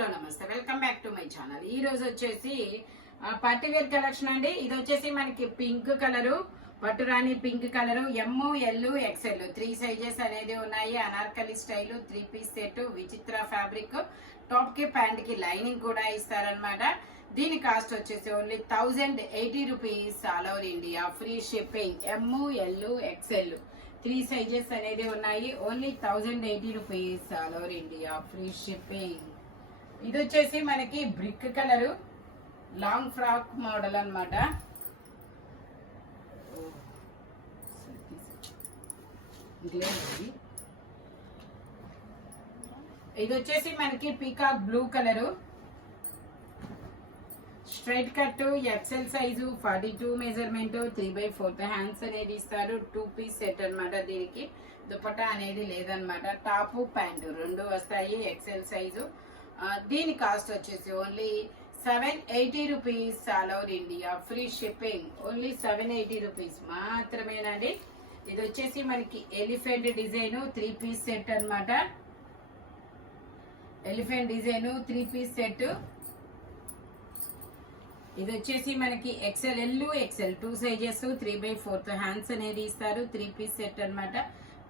Hello నమస్తే, welcome back to my channel. ఈ రోజు వచ్చేసి పార్టీ వేర్ కలెక్షన్ అండి. ఇది వచ్చేసి మనకి పింక్ కలరు, పట్టురాణి pink colour, M L XL 3 sizes అనేది ఉన్నాయి. Anarkali style 3 piece set, Vichitra fabric, top కి ప్యాంట్ కి లైనింగ్ కూడా ఇస్తారనమాట. దీని కాస్ట్ వచ్చేసి only 1080 rupees all over India, free shipping. M L XL 3 sizes అనేది ఉన్నాయి. Only 1080 rupees all over India, free shipping. ఇది వచ్చేసి మనకి brick colour, long frock model అన్నమాట. ఇది వచ్చేసి మనకి peacock blue colour, straight cut, XL size, 42 measurement, 3/4 hands అనేది ఇస్తారు. 2 పీస్ సెట్ అన్నమాట. దీనికి దుపట్టా అనేది లేదనమాట. టాప్ ప్యాంటు 2 వస్తాయి, ఎక్సెల్ సైజు. దీని కాస్ట్ వచ్చేసి only 780 rupees all over India, free shipping. Only 780 rupees మాత్రమేనండి. ఇది వచ్చేసి మనకి ఎలిఫెంట్ డిజైన్ 3 పీస్ సెట్ అన్నమాట. Elephant design 3 piece set. ఇది వచ్చేసి మనకి ఎక్సెల్ ఎక్సెల్ 2 సైజెస్, 3/4 హ్యాండ్స్ అనేది ఇస్తారు. 3 పీస్ సెట్ అన్నమాట.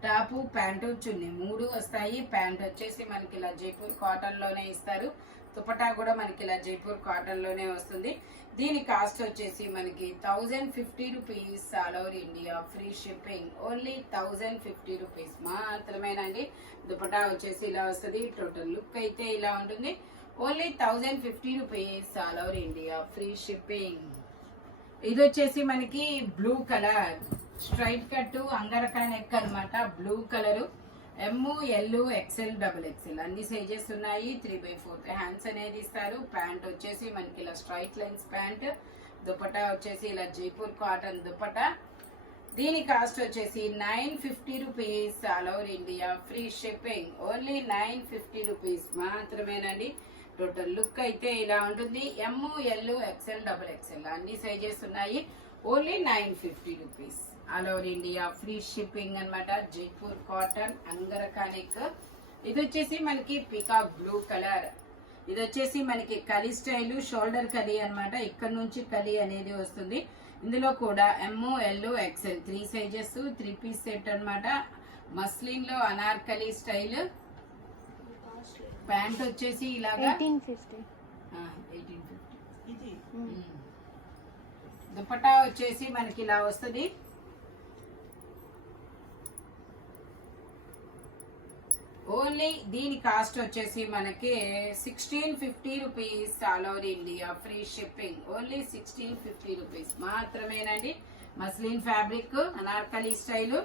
టాపు ప్యాంటు చున్నీ 3 వస్తాయి. ప్యాంట్ వచ్చేసి మనకి ఇలా జైపూర్ కాటన్ లోనే ఇస్తారు. దుపట్టా కూడా మనకి ఇలా జైపూర్ కాటన్ లోనే వస్తుంది. దీని కాస్ట్ వచ్చేసి మనకి 1050 rupees all over India, free shipping. Only 1050 rupees మాత్రమేనండి. దుపట్టా వచ్చేసి ఇలా వస్తుంది. టోటల్ లుక్ అయితే ఇలా ఉంటుంది. Only 1050 rupees all over India, free shipping. ఇది వచ్చేసి మనకి blue colour, straight cut, angrakha neck అనమాట. Blue colour, M L XL XXL అన్ని సైజెస్ ఉన్నాయి. 3/4 హ్యాండ్స్ అనేది ఇస్తారు. ప్యాంట్ వచ్చేసి మనకి ఇలా స్ట్రైట్ లైన్స్ ప్యాంట్. దుపట్టా వచ్చేసి ఇలా జైపూర్ కాటన్ దుపట్టా. దీని కాస్ట్ వచ్చేసి 950 rupees all over India, free shipping. Only 950 rupees మాత్రమేనండి. టోటల్ లుక్ అయితే ఇలా ఉంటుంది. ఎమ్ ఎల్ ఎక్స్ఎల్ XXL అన్ని సైజెస్ ఉన్నాయి. Only 950 rupees all over India, free shipping అనమాట. Jaipur cotton, angrakha neck. ఇది వచ్చేసి మనకి పీకాక్ బ్లూ కలర్. ఇది వచ్చేసి మనకి కలీ స్టైల్, షోల్డర్ కలీ అనమాట. ఇక్కడ నుంచి కలీ అనేది వస్తుంది. ఇందులో కూడా M L XL 3 sizes, 3 piece set అనమాట. మస్లిన్ లో అనార్కలి స్టైల్. ప్యాంట్ వచ్చేసి ఇలాగా 1850. దుపట్టా వచ్చేసి మనకి ఇలా వస్తుంది. ఓన్లీ దీని కాస్ట్ వచ్చేసి మనకి 1650 rupees all over India, free shipping. Only 1650 rupees మాత్రమేనండి. Muslin fabric, Anarkali style,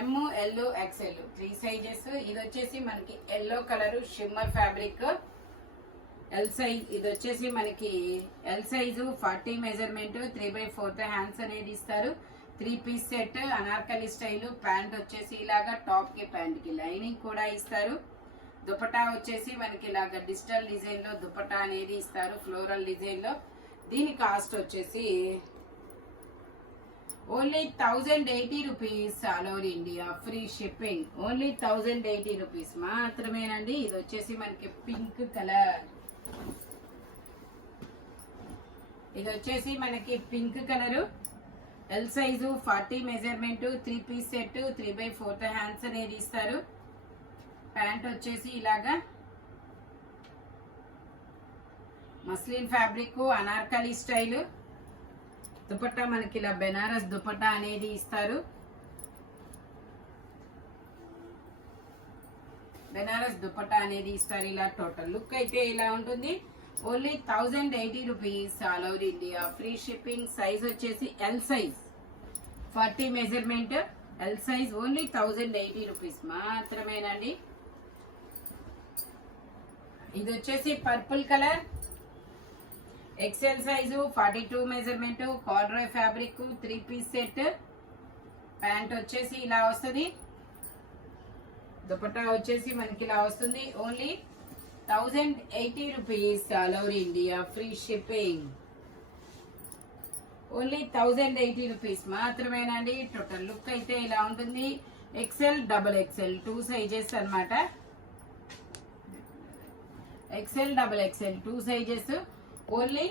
M L XL 3 sizes. ఇది వచ్చేసి మనకి yellow colour, shimmer fabric, L size. ఇది వచ్చేసి మనకి ఎల్ సైజు, 40 మెజర్మెంట్, 3/4 హ్యాండ్స్ అనేది ఇస్తారు. 3 piece set, Anarkali style. Pant వచ్చేసి ఇలాగా, టాప్ కి ప్యాంట్ కి లైనింగ్ కూడా ఇస్తారు. దుపట్టా వచ్చేసి మనకి ఇలాగా డిజిటల్ డిజైన్ లో దుపట్టా అనేది ఇస్తారు, ఫ్లోరల్ డిజైన్ లో. దీని కాస్ట్ వచ్చేసి only 1080 rupees all over India, free shipping. Only 1080 rupees మాత్రమేనండి. ఇది వచ్చేసి మనకి పింక్ కలర్. ఇది వచ్చేసి మనకి pink colour, L size, 40 measurement, 3 piece set, 3/4 hands అనేది ఇస్తారు. ప్యాంట్ వచ్చేసి ఇలాగా muslin fabric, Anarkali style. Dupatta మనకి ఇలా బెనారస్ దుపట్టా అనేది ఇస్తారు. బెనారస్ దుపట్టా అనేది ఇస్తారు. ఇలా టోటల్ లుక్ అయితే ఇలా ఉంటుంది. Only 1080 rupees all over India, free shipping. Size వచ్చేసి L size, 40 measurement, L size. Only 1080 rupees మాత్రమేనండి. ఇది వచ్చేసి purple colour, XL size, 42 measurement, corduroy fabric, 3 piece set. Pant వచ్చేసి ఇలా వస్తుంది. దుపట్టా వచ్చేసి మనకి ఇలా వస్తుంది. Only 1080 rupees all over India, free shipping. Only 1080 rupees మాత్రమేనండి. టోటల్ లుక్ అయితే ఇలా ఉంటుంది. XL, XXL 2 సైజెస్ అన్నమాట. XL double XL 2 sizes only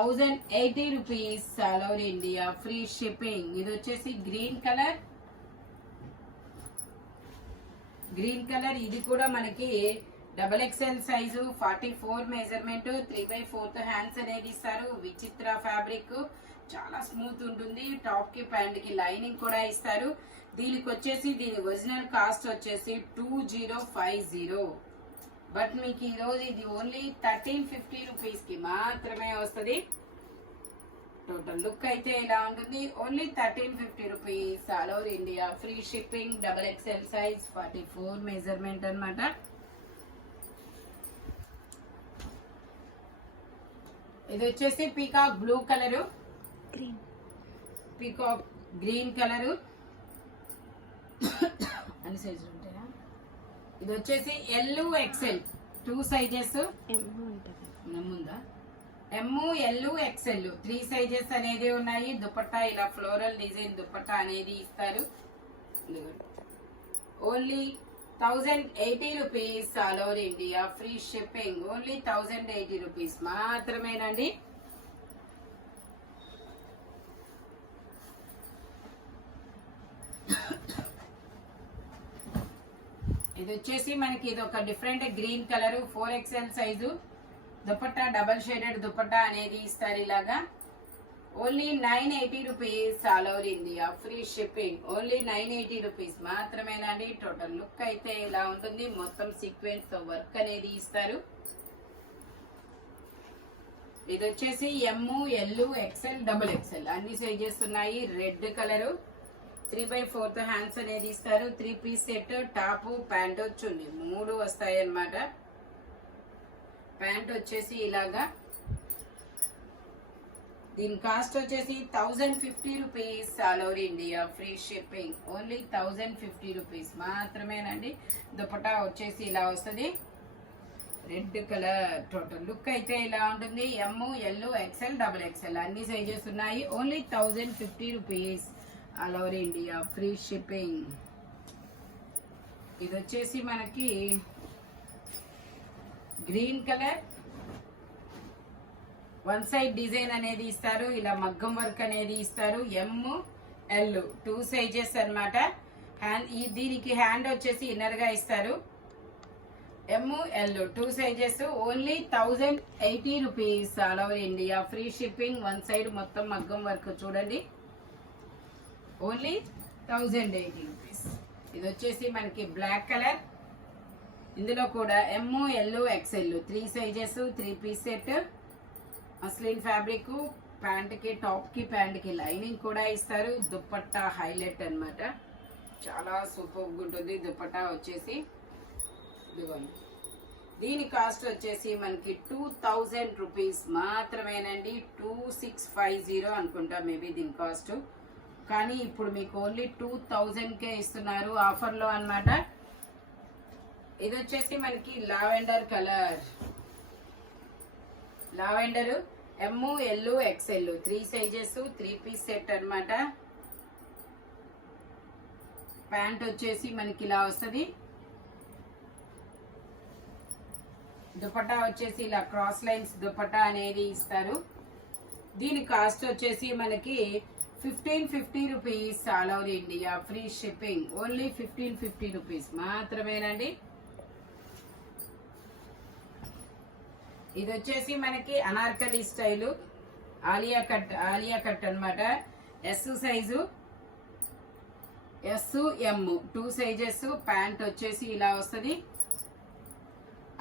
1080 rupees all over India free shipping. ఇది వచ్చేసి గ్రీన్ కలర్, ఇది కూడా మనకి double XL size 44 measurement 3/4 hands అనేది ఇస్తారు. విచిత్ర ఫ్యాబ్రిక్ చాలా స్మూత్ ఉంటుంది. టాప్ కి ప్యాంట్ కి లైనింగ్ కూడా ఇస్తారు. దీనికి వచ్చేసి దీని ఒరిజినల్ కాస్ట్ వచ్చేసి 2050. బట్ మీకు ఈ రోజు ఇది ఓన్లీ 1350 రూపీస్ కి మాత్రమే వస్తుంది. టోటల్ లుక్ అయితే ఇలా ఉంటుంది. Only 1350 rupees all over India free shipping. Double XL size 44 measurement అన్నమాట. ఇది వచ్చేసి peacock blue colour, peacock green colour అన్ని సైజులు ఉంటాయా. ఇది వచ్చేసి ఎల్ ఎక్సెల్ 2 సైజెస్, ముందా ఎమ్ ఎల్ ఎక్సెల్ 3 సైజెస్ అనేది ఉన్నాయి. దుపట్టా ఇలా ఫ్లోరల్ డిజైన్ దుపట్టా అనేది ఇస్తారు. Only 1080 rupees all over India free shipping. Only 1080 rupees మాత్రమేనండి. ఇది వచ్చేసి మనకి ఇది ఒక different green colour 4XL size dupatta, double shaded dupatta అనేది ఇస్తారు ఇలాగా. Only 980 rupees all over India free shipping. Only 980 rupees మాత్రమేనండి. టోటల్ లుక్ అయితే ఇలా ఉంటుంది. మొత్తం సీక్వెన్స్ తో వర్క్ అనేది ఇస్తారు. ఇది వచ్చేసి M L XL double XL అన్ని సైజెస్ ఉన్నాయి. రెడ్ కలరు 3/4 హ్యాండ్స్ అనేది ఇస్తారు. 3 పీస్ సెట్, టాప్ ప్యాంట్ చున్నీ 3 వస్తాయి అన్నమాట. ప్యాంట్ వచ్చేసి ఇలాగా. దీని కాస్ట్ వచ్చేసి 1050 rupees all over India free shipping. Only 1050 rupees మాత్రమేనండి. దుపట్టా వచ్చేసి ఇలా వస్తుంది. Red colour. టోటల్ లుక్ అయితే ఇలా ఉంటుంది. M L XL double XL అన్ని సైజెస్ ఉన్నాయి. Only 1050 rupees all over India free shipping. ఇది వచ్చేసి మనకి గ్రీన్ కలర్, 1 సైడ్ డిజైన్ అనేది ఇస్తారు. ఇలా మగ్గం వర్క్ అనేది ఇస్తారు. ఎమ్ ఎల్ 2 సైజెస్ అన్నమాట. దీనికి హ్యాండ్ వచ్చేసి ఇన్నర్ గా ఇస్తారు. M L 2 sizes. Only 1080 rupees all over India free shipping. 1 side మొత్తం మగ్గం వర్క్ చూడండి. Only 1080 rupees. ఇది వచ్చేసి మనకి బ్లాక్ కలర్. ఇందులో కూడా M L XL 3 sizes 3 piece set. Muslin fabric. Pant కి టాప్ కి ప్యాంట్ కి లైనింగ్ కూడా ఇస్తారు. దుపట్టా హైలైట్ అన్నమాట. చాలా సూపర్ ఉంటుంది దుపట్టా వచ్చేసి. ఇదిగోండి. దీని కాస్ట్ వచ్చేసి మనకి 2000 రూపీస్ మాత్రమేనండి. 2650 అనుకుంటా మేబీ దీని కాస్ట్. కానీ ఇప్పుడు మీకు ఓన్లీ 2000కే ఇస్తున్నారు ఆఫర్లో అన్నమాట. ఇది వచ్చేసి మనకి lavender colour. Lavender M L XL 3 sizes 3 piece set అన్నమాట. ప్యాంట్ వచ్చేసి మనకి ఇలా వస్తుంది. దుపట్టా వచ్చేసి ఇలా క్రాస్ లైన్స్ దుపట్టా అనేది ఇస్తారు. దీని కాస్ట్ వచ్చేసి మనకి 1550 rupees all over India free shipping. Only 1550 rupees మాత్రమేనండి. ఇది వచ్చేసి మనకి అనార్కలి స్టైలు ఆలియా కట్ అన్నమాట. S size, S M 2 sizes. Pant వచ్చేసి ఇలా వస్తుంది.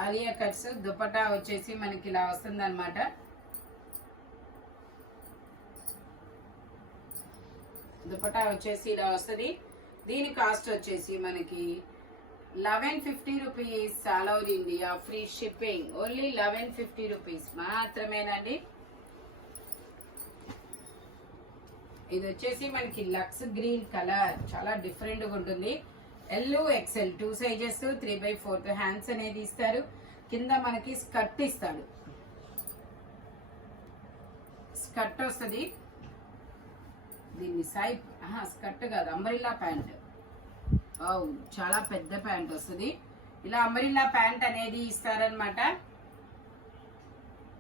ఆలియా కట్స్. దుపట్టా వచ్చేసి మనకి ఇలా వస్తుంది అన్నమాట. దుపట్టా వచ్చేసి ఇలా వస్తుంది. దీని కాస్ట్ వచ్చేసి మనకి 1150 rupees all over India free shipping. Only 1150 rupees మాత్రమేనండి. ఇది వచ్చేసి మనకి లక్స్ గ్రీన్ కలర్. చాలా డిఫరెంట్ గా ఉంటుంది. ఎల్ ఎక్సెల్ 2 సైజెస్ 3/4 హ్యాండ్స్ అనేది ఇస్తారు. కింద మనకి స్కర్ట్ ఇస్తాడు. స్కర్ట్ వస్తుంది. దీన్ని స్కర్ట్ కాదు, అంబ్రెల్లా ప్యాంట్. చాలా పెద్ద ప్యాంట్ వస్తుంది. ఇలా అంబ్రెల్లా ప్యాంట్ అనేది ఇస్తారనమాట.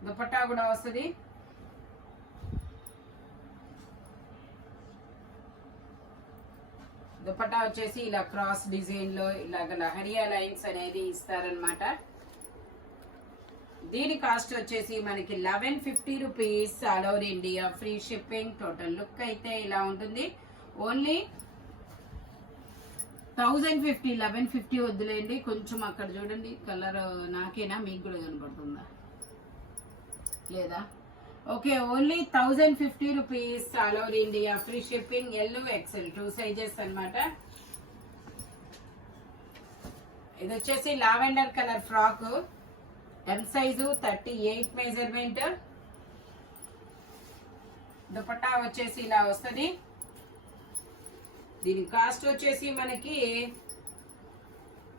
దుపట్టా కూడా వస్తుంది. దుపట్టా వచ్చేసి ఇలా క్రాస్ డిజైన్ లో ఇలాగ లహరియా లైన్స్ అనేది ఇస్తారనమాట. దీని కాస్ట్ వచ్చేసి మనకి 1150 rupees. All over India free shipping. Total look అయితే ఇలా ఉంటుంది. ఓన్లీ 1050. 1150 వద్దులేండి. కొంచెం అక్కడ చూడండి కలర్ నాకేనా మీకు కూడా కనపడుతుందా లేదా? Okay, only 1050 rupees. All over India free shipping. L XL 2 sizes అన్నమాట. ఇది వచ్చేసి lavender colour frock. L size 38 measurement. Dupatta వచ్చేసి ఇలా వస్తుంది. దీని కాస్ట్ వచ్చేసి మనకి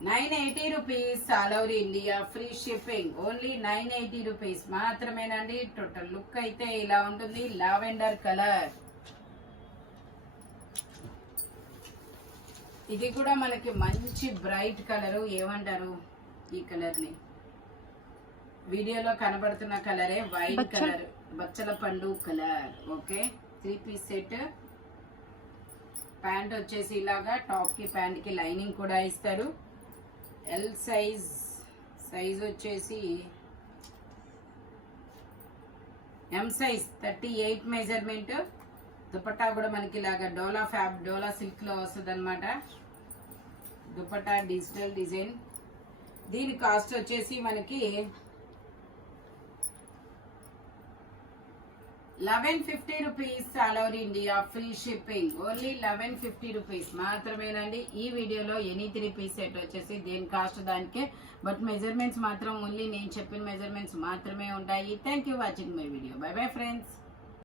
980 rupees. All over India free shipping. Only 980 rupees మాత్రమేనండి. టోటల్ లుక్ అయితే ఇలా ఉంటుంది. Lavender colour. ఇది కూడా మనకి మంచి బ్రైట్ కలర్. ఏమంటారు ఈ కలర్ ని? వీడియోలో కనబడుతున్న కలరే వైట్ కలర్, బచ్చల పండు కలర్. Okay, 3 piece set. ప్యాంట్ వచ్చేసి ఇలాగా టాప్ కి ప్యాంట్ కి లైనింగ్ కూడా ఇస్తారు. ఎల్ సైజ్ వచ్చేసి ఎం సైజ్ 38 మెజర్మెంట్. దుపట్టా కూడా మనకి ఇలాగా డోలా సిల్క్ లో వస్తుంది అనమాట. Dupatta digital design. దీని కాస్ట్ వచ్చేసి మనకి 1150 rupees. All over India free shipping. Only 1150 rupees మాత్రమేనండి. ఈ వీడియోలో ఎనీ 3 పీస్ సెట్ వచ్చేసి దేని కాస్ట్ దానికే, బట్ మెజర్మెంట్స్ మాత్రం ఓన్లీ నేను చెప్పిన మెజర్మెంట్స్ మాత్రమే ఉంటాయి. Thank you watching my video. By bye friends.